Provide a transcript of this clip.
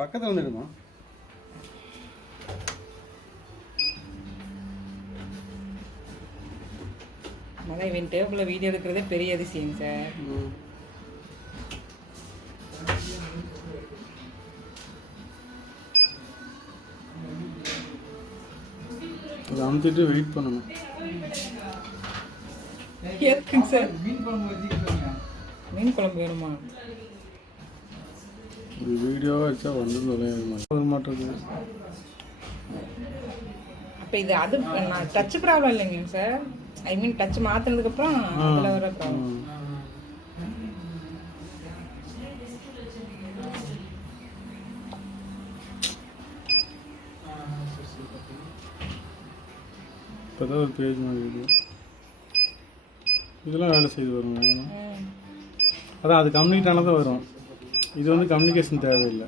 பக்கத்தில் வந்துடுமா? மழை இவன் டேபிளில் வீடியோ எடுக்கிறதே பெரிய அதிசயம் சார். அதை அமுத்திட்டு வெயிட் பண்ணணும். எதுக்குங்க சார்? மீன் குழம்பு வேணுமா? ஒரு வீடியோவாக வச்சா வந்து மாட்டேங்குது. அப்போ இது அது நான் டச் ப்ராப்ளம் இல்லைங்க சார். ஐ மீன் டச் மாற்றினதுக்கப்புறம் அதில் வர ப்ராப்ளம். இப்போ தான் ஒரு பேஜ் மாதிரி இதெல்லாம் வேலை செய்து வருங்க. அதான் அது கம்ப்ளீட் ஆனதான் வரும். இது வந்து கம்யூனிகேஷன் தேவையில்லை.